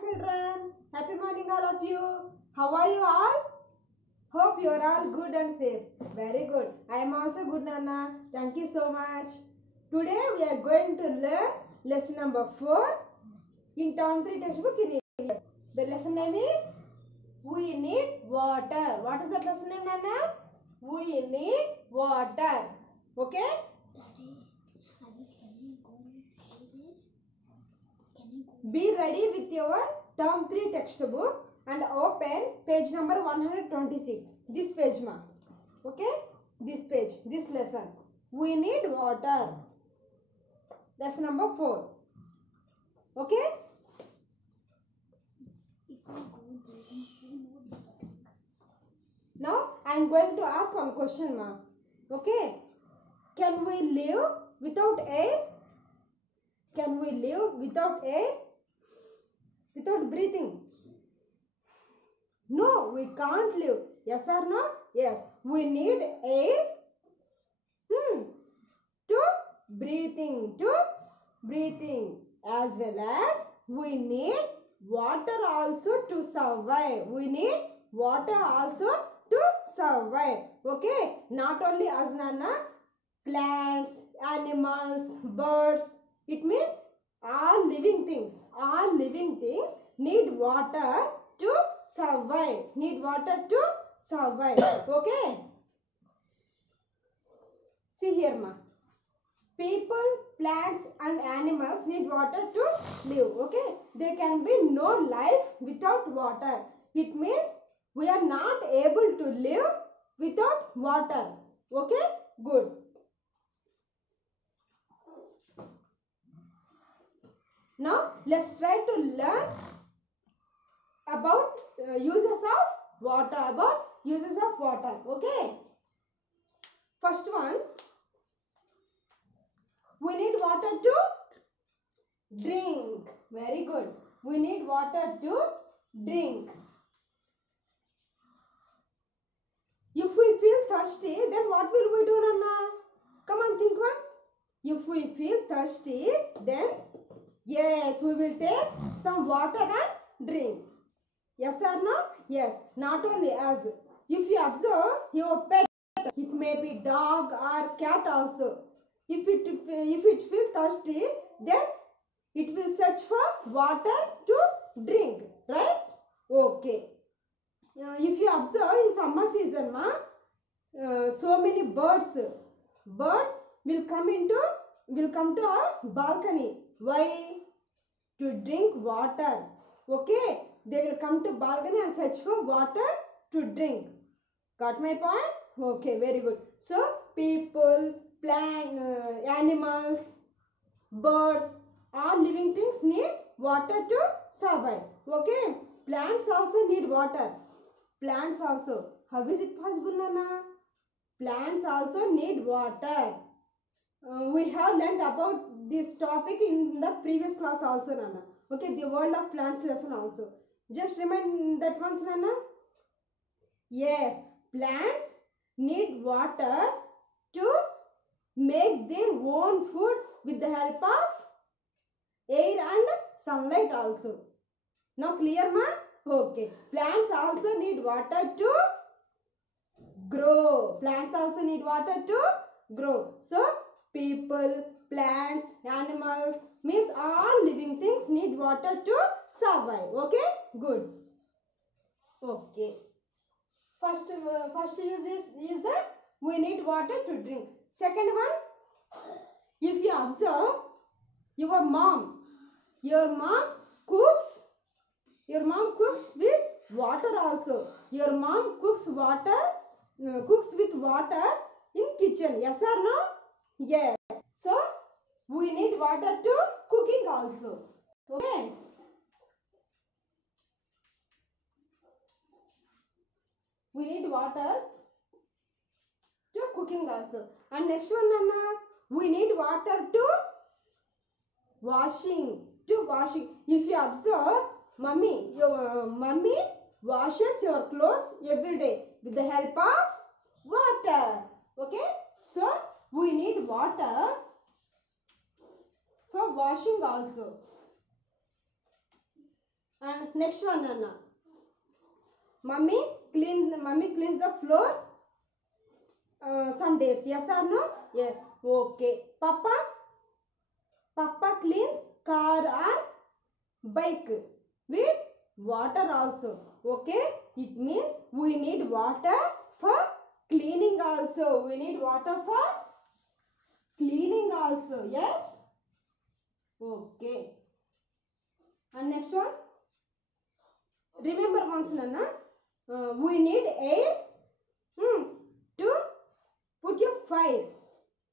children. Happy morning all of you. How are you all? Hope you are all good and safe. Very good. I am also good, Nana. Thank you so much. Today we are going to learn lesson number 4 in term 3 textbook in English. The lesson name is We Need Water. What is that lesson name, Nana? We need water. Okay? Be ready with your term 3 textbook and open page number 126. This page, ma. Okay? This page, this lesson. We need water. Lesson number 4. Okay? Now, I am going to ask one question, ma. Okay? Can we live without air? Can we live without air? Without breathing? No, we can't live. Yes or no? Yes. We need air to breathing. As well as we need water also to survive. We need water also to survive. Okay? Not only us, Nana. Plants, animals, birds. It means all living things need water to survive. Okay? See here, ma. People, plants and animals need water to live. Okay? There can be no life without water. It means we are not able to live without water. Okay? Good. Now, let's try to learn about uses of water. Okay? First one, we need water to drink. Very good. We need water to drink. If we feel thirsty, then what will we do, Nana? Come on, think once. If we feel thirsty, then yes, we will take some water and drink. Yes or no? Yes. Not only us. If you observe your pet, it may be dog or cat also. If it feels thirsty, then it will search for water to drink. Right? Okay. If you observe in summer season, so many birds will come to our balcony. Why? To drink water. Okay? They will come to balcony and search for water to drink. Got my point? Okay, very good. So, people, plant, animals, birds, all living things need water to survive. Okay? Plants also need water. Plants also. How is it possible, Nana? Plants also need water. We have learnt about this topic in the previous class also, Nana. Okay, the world of plants lesson also. Just remind that once, Nana. Yes, plants need water to make their own food with the help of air and sunlight also. Now clear, ma? Okay. Plants also need water to grow. So, people, plants, animals, means all living things need water to survive. Okay? Good. Okay. First use is that we need water to drink. Second one, if you observe your mom cooks with water also. Your mom cooks with water in kitchen. Yes or no? Yes. So, we need water to cooking also. Okay? We need water to cooking also. And next one, Nana, we need water to washing. If you observe, your mummy washes your clothes every day with the help of water. Okay? So, we need water for washing also. And next one, Anna. Mummy cleans the floor some days. Yes or no? Yes. Okay. Papa cleans car or bike with water also. Okay. It means we need water for cleaning also. We need water for cleaning also. Yes. Okay. And next one. Remember once, Nana. We need air to put your fire.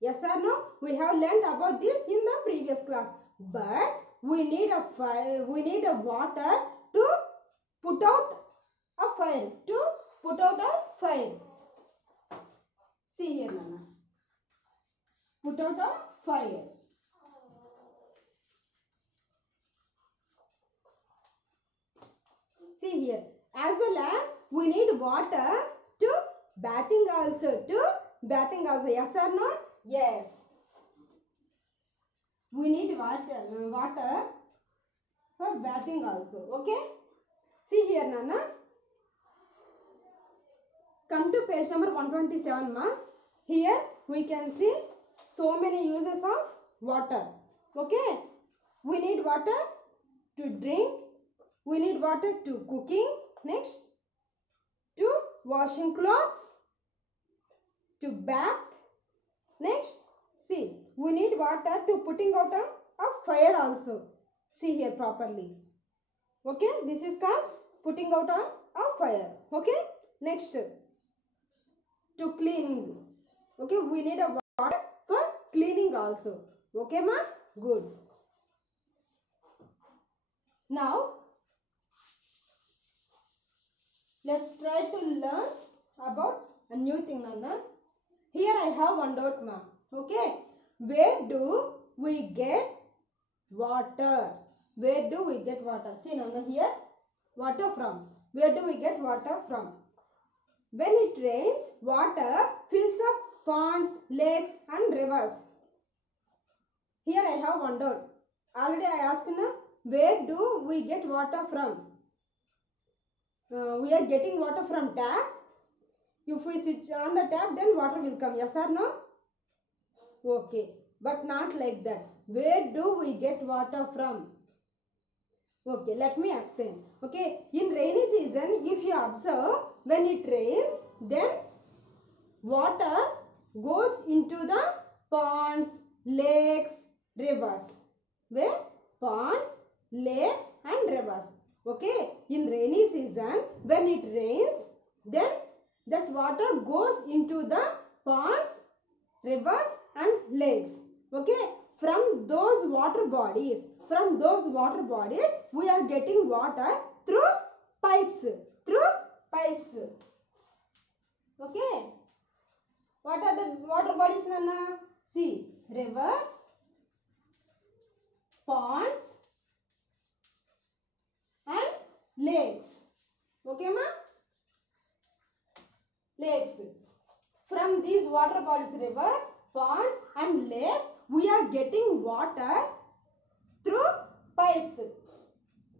Yes or no? We have learnt about this in the previous class. But we need a fire. We need a water to put out a fire. To put out a fire. See here, Nana. Put out a fire. See here. As well as we need water to bathing also. To bathing also. Yes or no? Yes. We need water for bathing also. Okay. See here, Nana. Come to page number 127, ma. Here we can see so many uses of water. Okay. We need water to drink. We need water to cooking. Next, to washing clothes. To bath. Next, see, we need water to putting out a fire also. See here properly. Okay. This is called putting out a fire. Okay. Next, to cleaning. Okay, we need a water for cleaning also. Okay, ma? Good. Now, let's try to learn about a new thing, Nana. Here I have one doubt, ma. Okay, where do we get water? Where do we get water? See, Nana, here, water from. Where do we get water from? When it rains, water fills up ponds, lakes and rivers. Here I have one doubt. Already I asked, na, where do we get water from? We are getting water from tap. If we switch on the tap, then water will come. Yes or no? Okay. But not like that. Where do we get water from? Okay, let me explain. Okay, in rainy season, if you observe, when it rains, then water goes into the ponds, lakes, rivers. Where? Ponds, lakes and rivers. Okay, in rainy season, when it rains, then that water goes into the ponds, rivers and lakes. Okay, from those water bodies, we are getting water through pipes. Okay. What are the water bodies, Nana? See, rivers, ponds and lakes. Okay, ma? Lakes. From these water bodies, rivers, ponds and lakes, we are getting water through pipes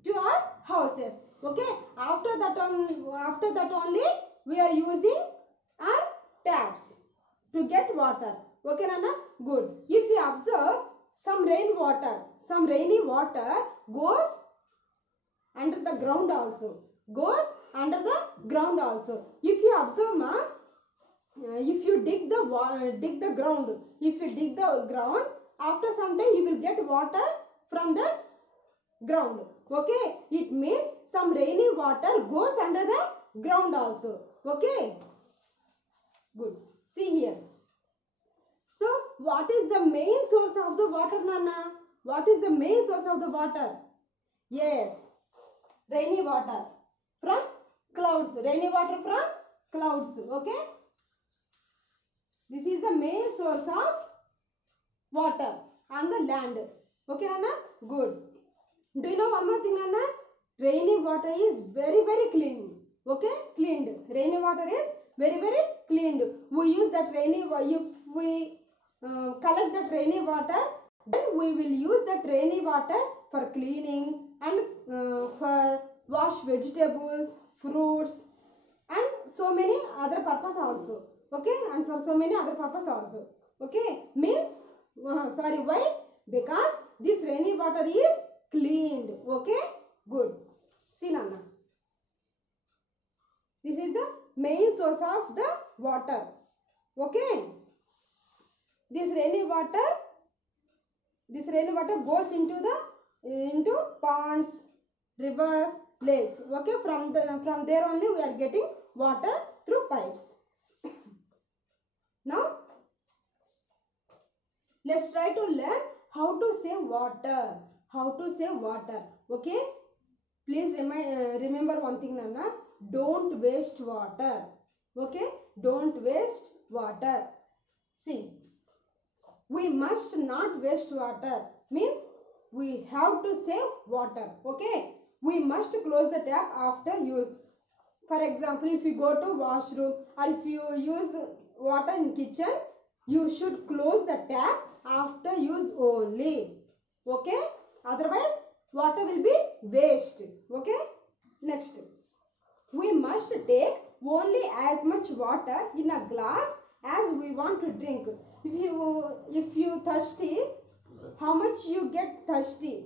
to our houses. Okay. After that only we are using our taps to get water. Okay, Nana? Good. If you observe, some rainy water goes under the ground also. If you observe, ma, if you dig the ground, after some time you will get water from the ground. Okay, it means some rainy water goes under the ground also. Okay, good. See here. So, what is the main source of the water, Nana? What is the main source of the water? Yes, rainy water from clouds. Rainy water from clouds. Okay, this is the main source of water on the land. Okay, Nana? Good. Do you know one more thing, Nana? Rainy water is very, very clean. Okay? Cleaned. Rainy water is very, very cleaned. We use that rainy water. If we collect that rainy water, then we will use that rainy water for cleaning and for wash vegetables, fruits, and so many other purpose also. Okay, and for so many other purpose also. Okay, means sorry, why? Because this rainy water is cleaned. Okay, good. See Nana, this is the main source of the water. Okay, this rainy water goes into ponds, rivers, lakes. Okay, from there only we are getting water through pipes. Now let's try to learn how to save water. How to save water. Okay, please remember one thing, Nana. Don't waste water. Okay, don't waste water. See, we must not waste water. Means we have to save water. Okay, we must close the tap after use. For example, if you go to washroom or if you use water in kitchen, you should close the tap after use only. Okay, otherwise water will be waste. Okay, next, we must take only as much water in a glass as we want to drink. If you thirsty, how much you get thirsty?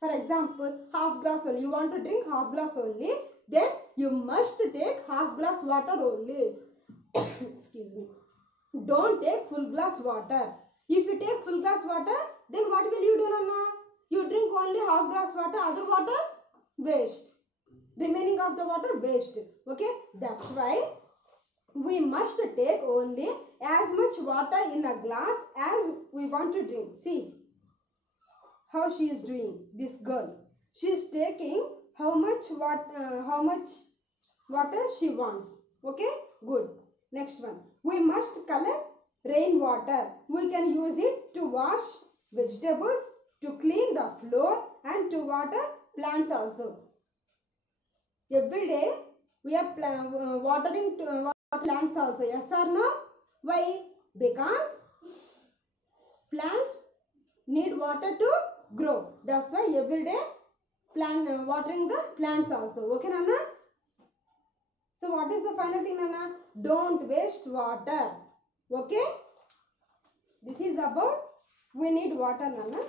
For example, half glass only. You want to drink half glass only, then you must take half glass water only. Excuse me. Don't take full glass water. If you take full glass water, then what will you do, Nana? You drink only half glass water, other water waste. Remaining of the water waste. Okay, that's why we must take only as much water in a glass as we want to drink. See how she is doing, this girl. She is taking how much water she wants. Okay, good. Next one, we must collect rainwater. We can use it to wash vegetables, to clean the floor, and to water plants also. Every day we are watering plants also. Yes or no? Why? Because plants need water to grow. That's why every day watering the plants also. Okay, Nana? So what is the final thing, Nana? Don't waste water. Okay? This is about we need water, Nana.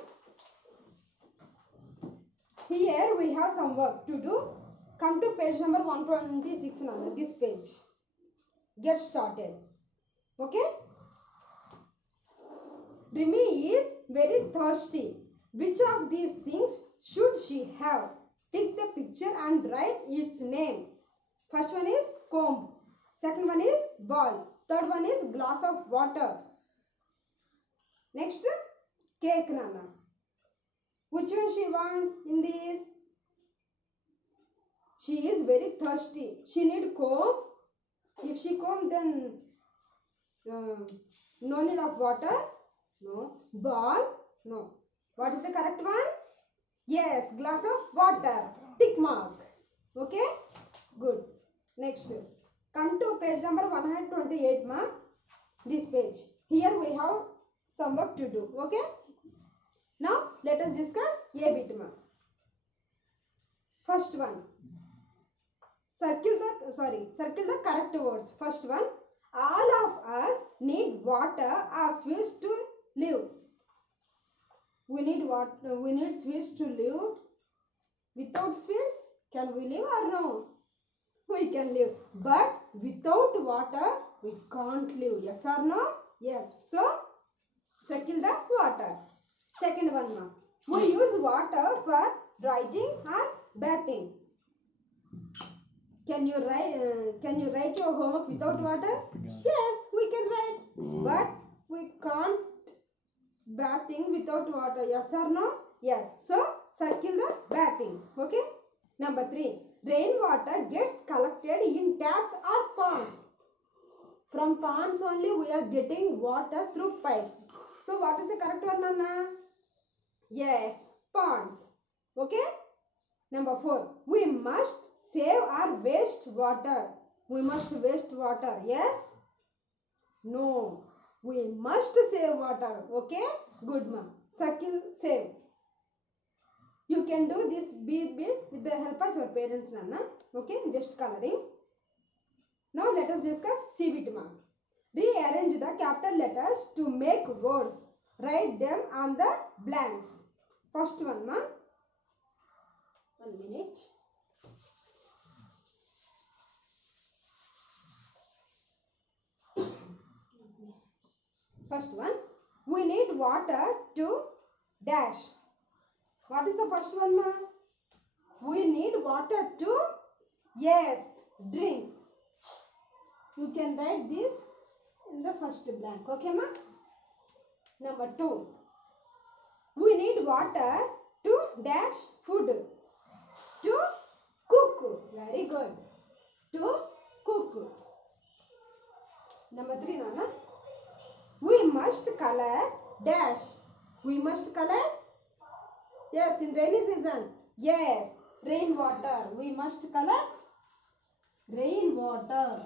Here we have some work to do. Come to page number 126, Nana. This page. Get started. Okay? Rimi is very thirsty. Which of these things should she have? Take the picture and write its name. First one is comb. Second one is ball. Third one is glass of water. Next, cake, Nana. Which one she wants in this? She is very thirsty. She need comb. If she comb, then no need of water. No. Ball. No. What is the correct one? Yes, glass of water. Tick mark. Okay? Good. Next. Come to page number 128, ma. This page. Here we have some work to do. Okay? Now, let us discuss a bit, ma. First one. Circle the correct words. First one. All of us need water or sweets to live. We need water. We need sweets to live. Without sweets, can we live or no? We can live. But without water, we can't live. Yes or no? Yes. So, circle the water. Second one, ma. We use water for writing or bathing. Can you write your homework without water? Yes, we can write. But we can't bathing without water. Yes or no? Yes. So, circle the bathing. Okay. Number 3. Rainwater gets collected in taps or ponds. From ponds only we are getting water through pipes. So, what is the correct one, Nana? Yes, ponds. Okay. Number 4. We must save or waste water. We must waste water. Yes? No. We must save water. Okay? Good, ma'am. Circle save. You can do this bit with the help of your parents, Nana. Okay, just coloring. Now let us discuss C bit, ma. Rearrange the capital letters to make words. Write them on the blanks. First one, ma. 1 minute. First one. We need water to dash. What is the first one, ma? We need water to, yes, drink. You can write this in the first blank. Okay, ma? Number 2. We need water to dash food. To cook. Very good. To cook. Number 3, Nana. We must color dash. We must color. Yes, in rainy season. Yes, rainwater. We must color rainwater.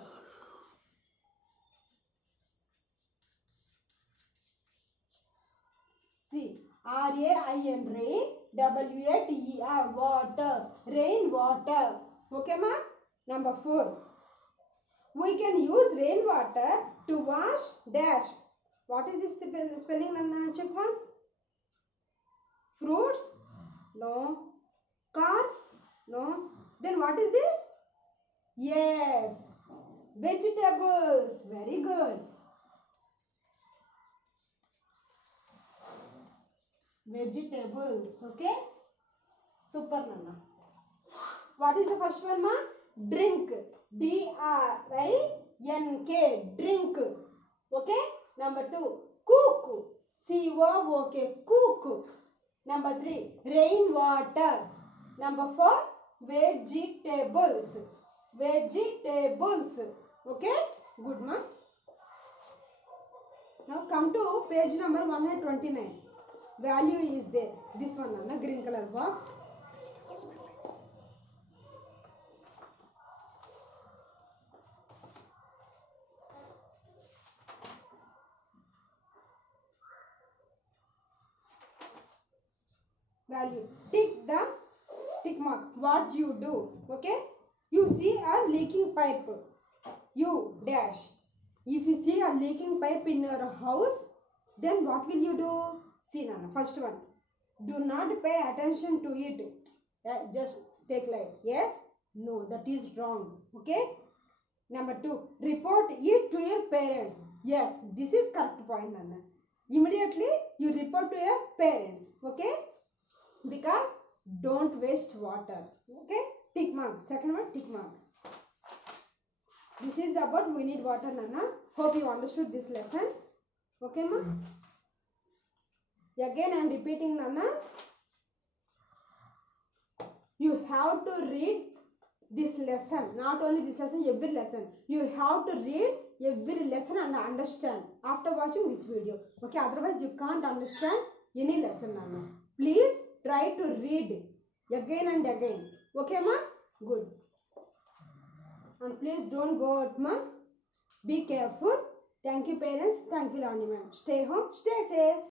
See, R-A-I-N, rain, W-A-T-E-R, water, rainwater. Okay, ma? Number 4. We can use rainwater to wash dash. What is this spelling, Nana? Check once. Fruits? No. Cars? No. Then what is this? Yes. Vegetables. Very good. Vegetables. Okay. Super, Nana. What is the first one, ma? Drink. D-R-I-N-K. Drink. Okay. Number 2. Cook. C-O-O-K. Cook. Number 3. Rainwater. Number 4. Vegetables. Vegetables. Okay. Good, ma. Now come to page number 129. Value is there. This one on the green color box. Value. Tick mark. What you do. Okay. You see a leaking pipe. You dash. If you see a leaking pipe in your house, then what will you do? See, Nana. First one. Do not pay attention to it. Just take light. Yes? No, that is wrong. Okay? Number 2. Report it to your parents. Yes, this is correct point, Nana. Immediately, you report to your parents. Okay? Because don't waste water. Okay? Tick mark. Second one, tick mark. This is about we need water, Nana. Hope you understood this lesson. Okay, ma? Again, I am repeating, Nana. You have to read this lesson. Not only this lesson, every lesson. You have to read every lesson and understand after watching this video. Okay, otherwise you can't understand any lesson, Nana. Please try to read again and again. Okay, ma? Good. And please don't go out, ma. Be careful. Thank you, parents. Thank you, Lavanya ma'am. Stay home. Stay safe.